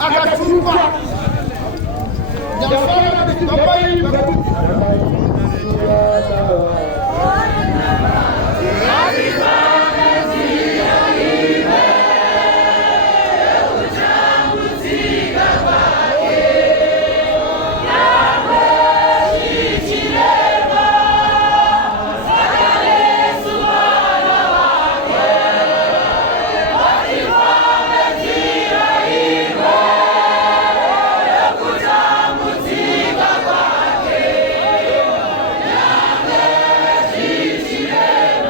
akatupa Yeah.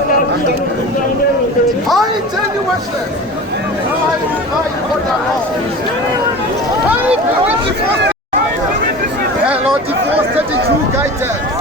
I tell you what's that. I got that wrong. Hello, divorce 32 guidance.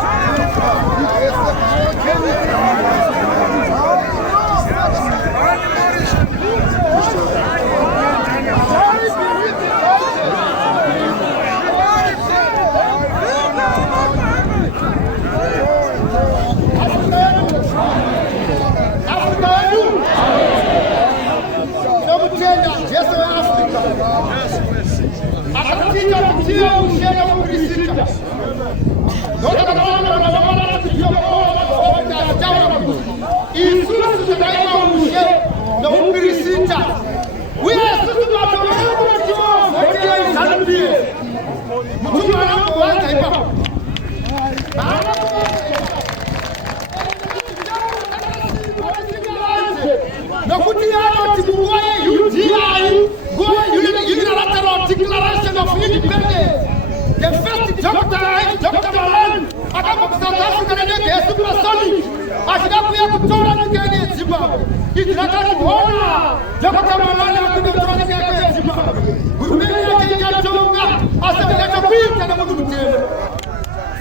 Declaration of Independence. The first Dr. Malan, I come from South Africa and the supersonic. I should have been able to turn on again Zimbabwe. It's not a honor. Dr. Malan, I could have turn again Zimbabwe. We may not take a Tonga as a little bit and a good tale.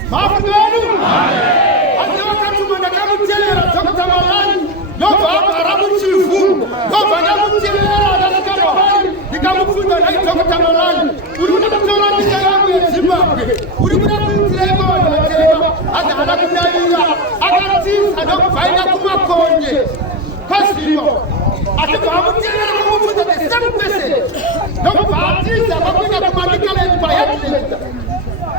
Mafuganu, I don't come to Manakamu tell Dr. Malan, no Arabu Chifu, no Arabu Chifu, the Kamufuda, I talk to Malan. We would have told us in Zimbabwe. We would have been Trego and Matema and Alakunaria. I got things I don't find out to my corner. Casino. I think I would tell you the same message. No parties are going to medical and biology.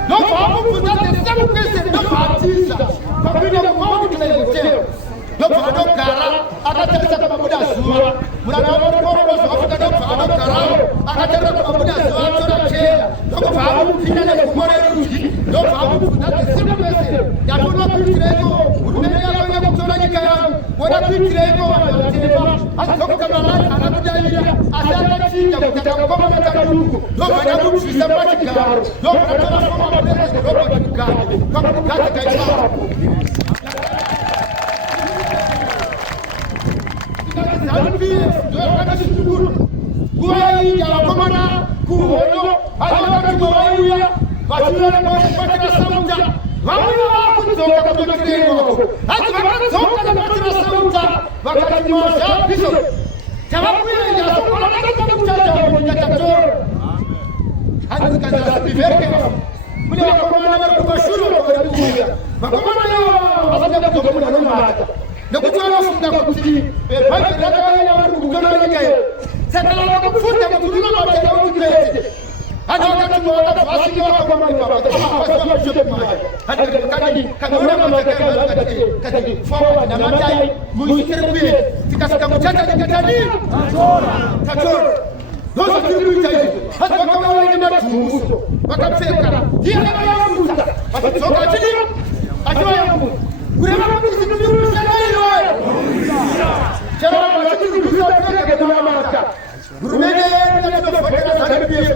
No problem the same message. No parties are going to medical. No Fado Kara, Akataka Mabuda Sua, Murano Poros of the Fado Kara, Akataka Mabuda Sua, no Fabu, Finale, Kumare, no Fabu, that is simple message. Yamuna Pitrego, Urumania Toranika, what a Pitrego and Teva, and Dr. Malan, and Abuja, Asana, Yakaka, no Manabu, Sisapatica, no Pratana, Guai ya komana kuhono ayaka kuwaiya batula na patira sauta wamwa kutoka kwa kirego hadi wakatoka na patira sauta wakati mmoja hizo jawabu ya sokona na kutaja mmoja tatoro hadi kaza biverke kule komana na kubashuru kwa dunia makomana yo asaja kutoka na mata na kutoa funga kuti baba ndio ya kukutana yake sasa kufuta kutunua matendo yote ana wakati mmoja basi kwa mama kwa shope maji hata kama una kati forward na matai muikerwe tikasika mchata nikatani tatoro doza kiruita hivi hata kama wale matumbuso wakafeka ndio ya Musa wakatoka chini ajua ya Mungu kurema kusikiru sana hiyo chama wachukuru kutoka kwa mama Rumene na kufuata sana pia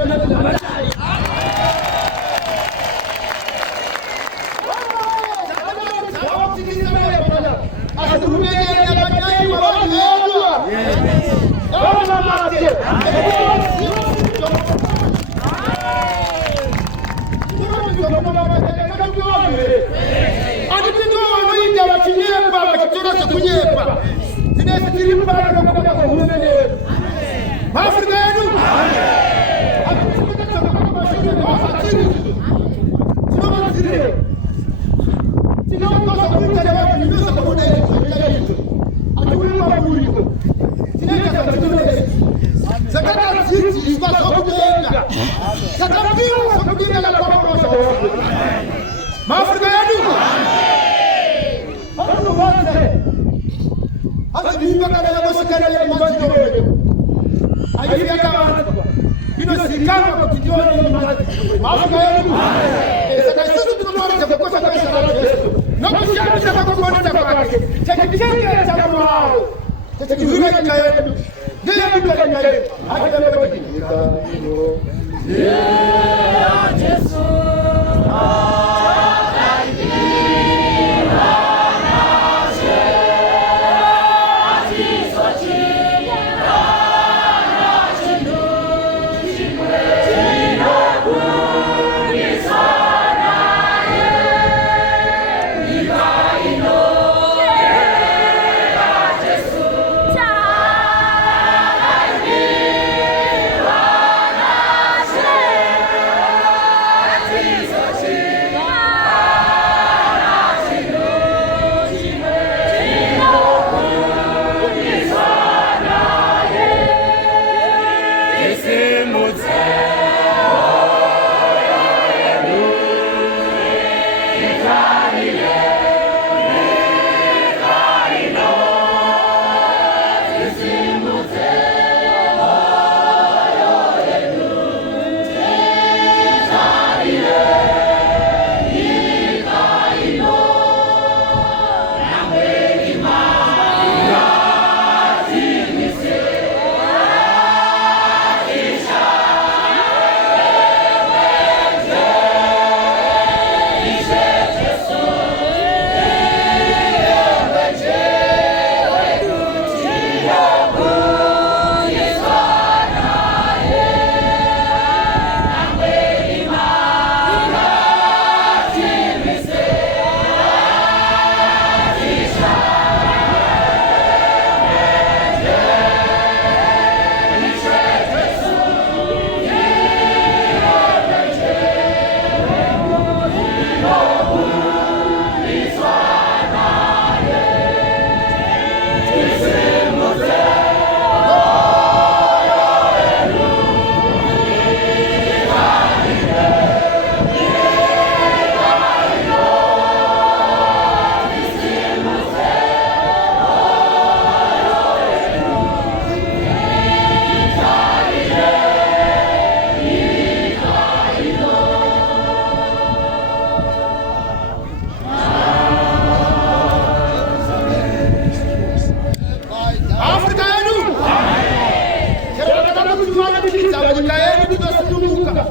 kuchiza wajika yenu tunasunumuka.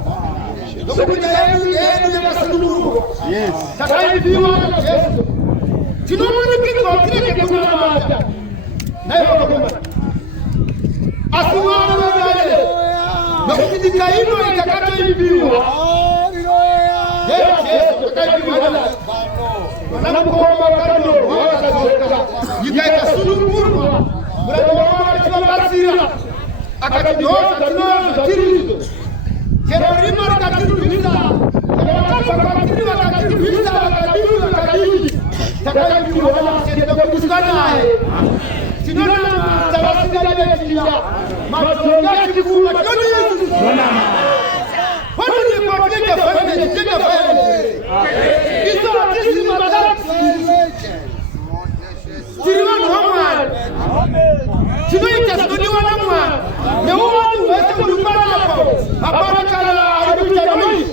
Dokuja yenu yakasunumuka. Yes. Takai viwa Yesu. Tunomani kiko kile kuna mata. Nayo kwa Asuwana wale. Dokuja yenu ikakata viwa. Yesu takai viwa. Wanakuomba kando wakazoka. Yikaika sunumuka. Akatioza tunazo tirizo kerorima rakatiruza wakati wakatiruza wakati takatifu wala sendo kusikanae sinona tawasinga njia matonga kifuma toni Hodi ni kwa kike fende hizo artisti madara Tiriwano Haman Tinoita studiwa na mwa ne watu wese kulipana hapo hapana kala aruja jamii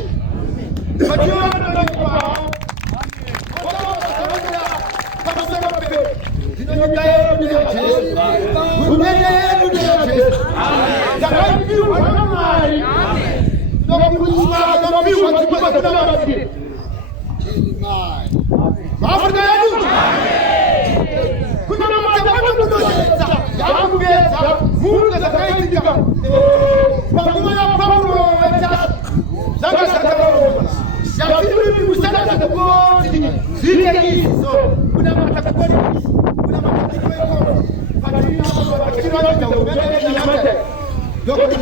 Bajua na kwa kama sema pepe Tinoita yenu ni Yesu Unene yenu ni Yesu Zakai biu wanamari Nokuruwa na biu wakipa kuna mabati Maafrika yenu Mungu atakayetika pamoja na Paulo weta zanga sakaro ya timu msana takoti zile hizo kuna matakoni kuna matakiko yako kadiri hapo wakati ndio mbele ya mate dokta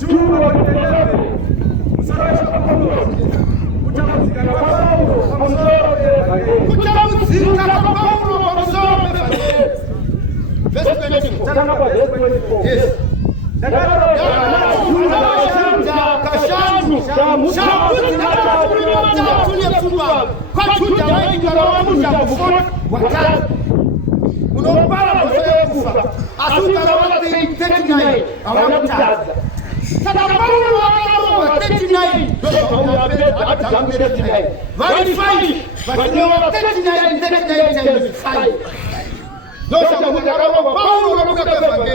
tumo wanaendelea msana sakaro utamzika na Paulo utamzika na Paulo Yes. Dosa mutarawa Paulo na kufanya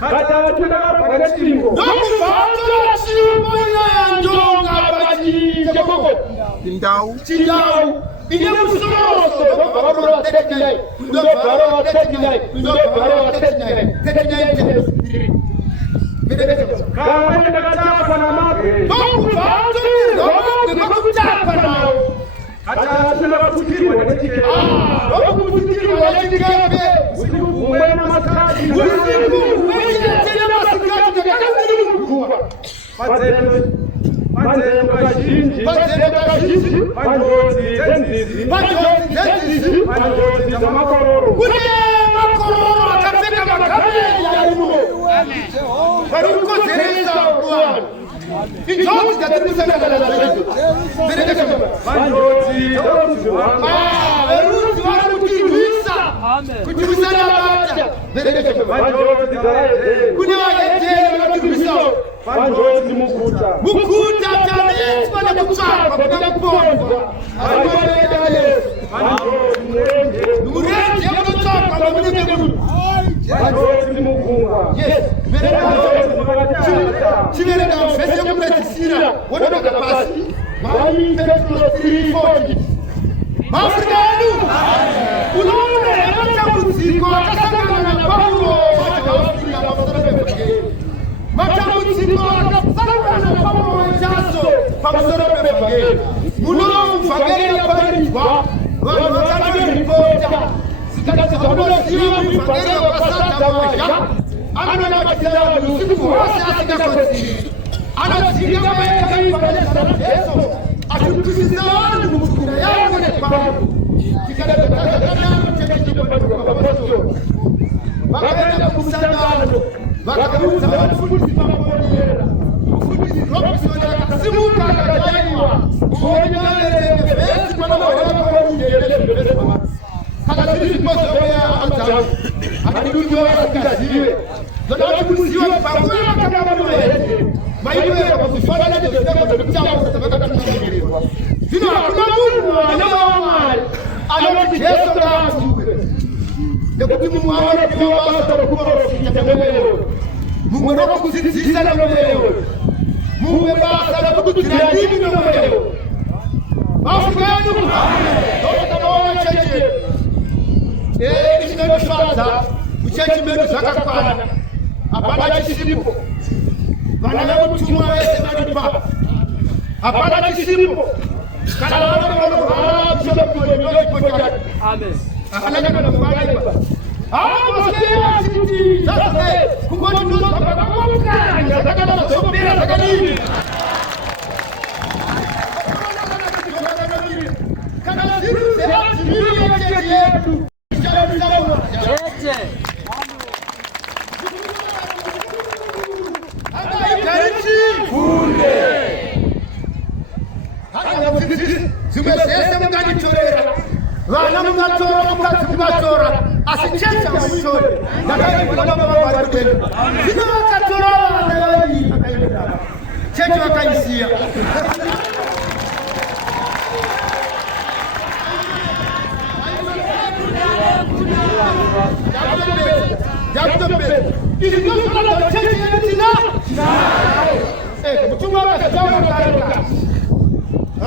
kata tunaka panesimo doku fatula chimo ya njonga baji jakoko tindau ile musoso Paulo tetinai ndo Paulo tetinai kama ndakachapa na mabe doku fatula doku chapa nao hata tunawafikiri wanatike wakufikiri wanatike uwena makati usiku wewe tena masikati kama mkubwa Manze mkashinji manjozi tenzizi manjozi za makororo kule makororo akafika makabili ya Mungu Baruko Teresa Bwana Injozi katibusa na dalalazo Berekesha manjozi Beruzi wala kutibusa Kutibusa na bata Berekesha manjozi kuna yete na kutibusa manjozi mukuta tani kwa kuchapa kwa kupondwa Alikuwa Yesu Nurende kuchapa kwa mwenye manjozi mukunga Yes Chivere na ofesi ya kumetisira wana kapasi Mami mpetulo 340 Maafrika yanu Unaone Macha mutiko Akasangana na Paulo Macha Afrika Macha mutiko Akasangana na Paulo Wechaso Pamusoro pepageni Muno mfageni ya barikwa Wano wakati ripota Sikati zabuno siyo mfageni ya pasata moja Ana na kitala usiku wose asika kosi ana sikia kama ibada Yesu atukusizana mukura yangu ne pangu tikala kana mchekeje kwa pamoja wakaenda kumsangano wakamuza wafundi pamoja ufundi roho ya kasimuka akajaiwa uonyane besi kwa wao ndiye kama sisi tumezoea hata akidujua asikiziwe ndio kuziwa pamoja kama wewe maiwe ya kufanya ndio ndio mchao sababu tunashirikiana sio hakuna Mungu anaomba anayeteso na tuwe Nekuti mumwamara kuwa basa kukuwa mwewe. Mungu na kuziziza na mwewe. Mungu basa na kukutira ndimi na mwewe. Basi gani? Ndio tunaona cheche. Kinachofuata ucheche medu zakakwana. Hapana chisipo. Bana leo mtumwa wewe sema baba. Hapana chisipo. Kana wao kusema kwa nyoyo. Amen. Anaga na mbaya baba. Sasa kungoni ndo baba kumka. Nataka na sobira nataka nini? Kana sisi sasa mimi yetu. Cheche. Zimesesa mgani chorera wana mgatora mkati mgatora asichecha mshore nataka kulaba baba kutenda sina wakatora na akaenda cheche wakaisia Jacob ilikuwa kwa cheche tina mchunga wa sawa karaka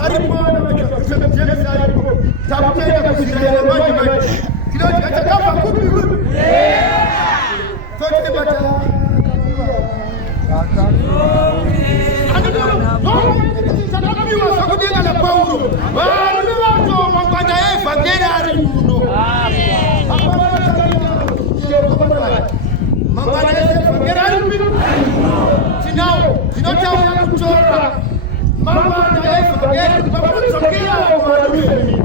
Haribana kusema James alipo tapenda kusikia maji kilo cha kama kupi sote bata Sanami wa sakujenga na Paulo wale watu mangwanda Eva ngena alimuno mangwanda Eva ngena alimuno sinao sinotawa ya kuchora mama na Eva ngena kutokea kwa adui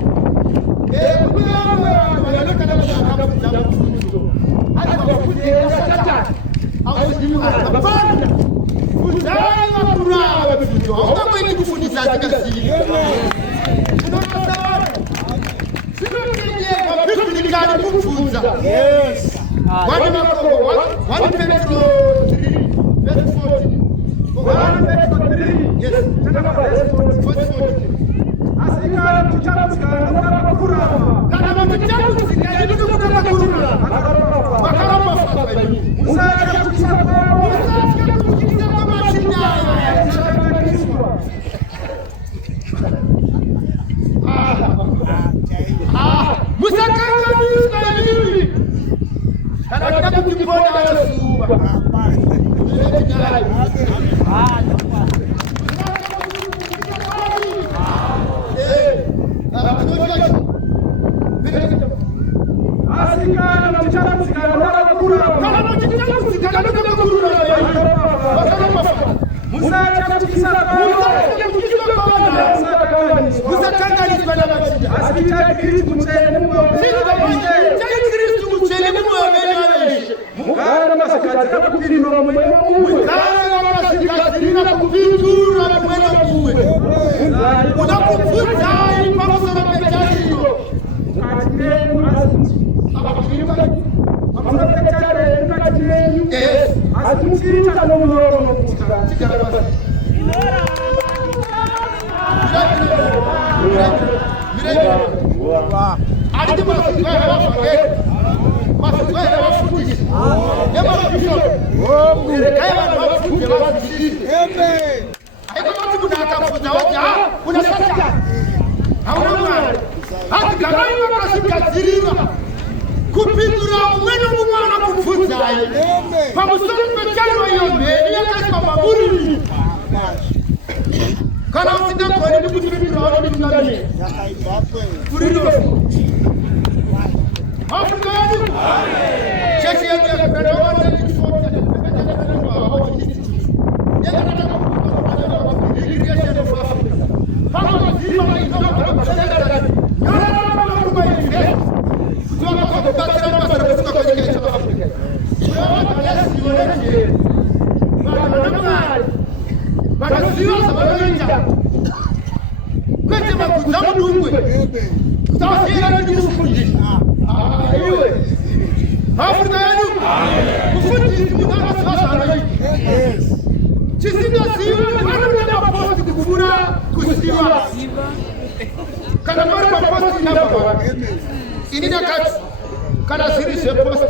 kana sirise post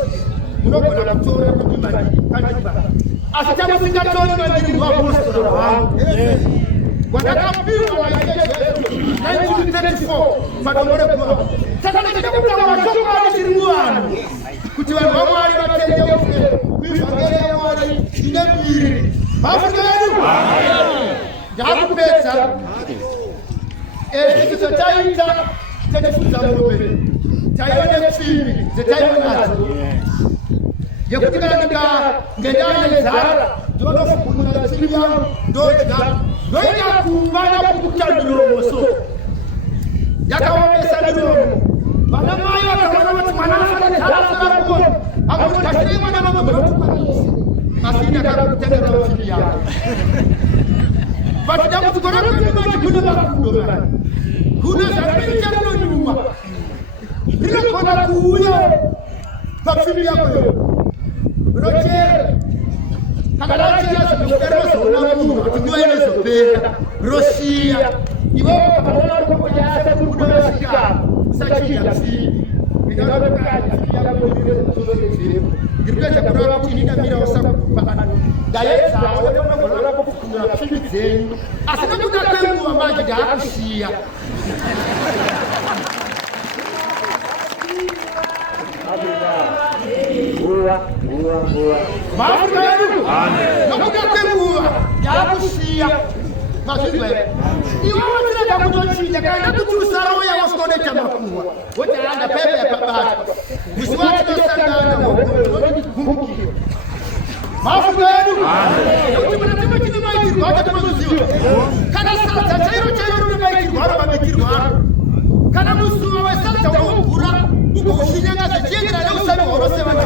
unogona kutora kuti manje kandiba asitama singatori manje wa post wangu wakakambiwa na Yesu 1934 madongore kwa sasa nitakuta wachoko hadi siruano kuti vanhu vamwari vatende kuivangeli mwari ine mbiri mafungenu ndakupedza icho taita tatifunza ngombe taione pfimbi dzetaiwonadzo yekuti kana ngendaa yenzara ndinonofukunira pfimbi yangu ndodya ndoita kuva nakukuta miromoso yakaomesa miromo vana mai vakaona kuti mwana asaaa kuona akutasirei mwana vamogoatukwanisi asi ndakakutendera pfimbi yangu vatidambudziko rakwedu manje kune makudo mani kuna zvapinja kunonyuma rinogona kuuya papfimbi yakoyo rochera kana rachera zvinozona munhu kuti nguva inozopera rosiya iwewo kakaona kokoyaasa kukudo rosvika usachinja pfimbi ndirikwedza kureva kuti inidamira usakupa ndaedzawo nemunogona kukukumira pfimbi dzenyu asi nekuda kwenguva manje ndaakusiya mafuta yedu nokuda kwenguva ndaakusiya mazvizwere iwe watirega kutochinja kana kuti usaroya wasitonoita makuva wotaanda pepe yakabatwa musi watinosangana nodikumbukira mafuta yedu nokuti muna timwe chine maitirwa acho tinozuziva kana sadza chairo chairo rinomaitirwaro mabikirwaro kana musuva wesadza unougura ugoushinyenga zvichiendera neusami hworosevana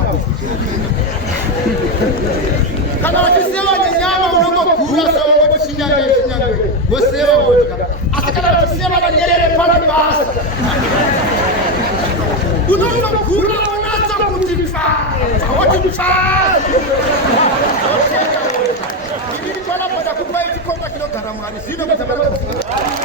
kana vachiseva nenyama unongogura sewangotishinyange woseva wodya asi kana vachiseva nanyerere pane basa unongogura unatsa kuti pfawoti pfaa inini kwana pada kupai chikomba chinogara mwari zvino kudzaa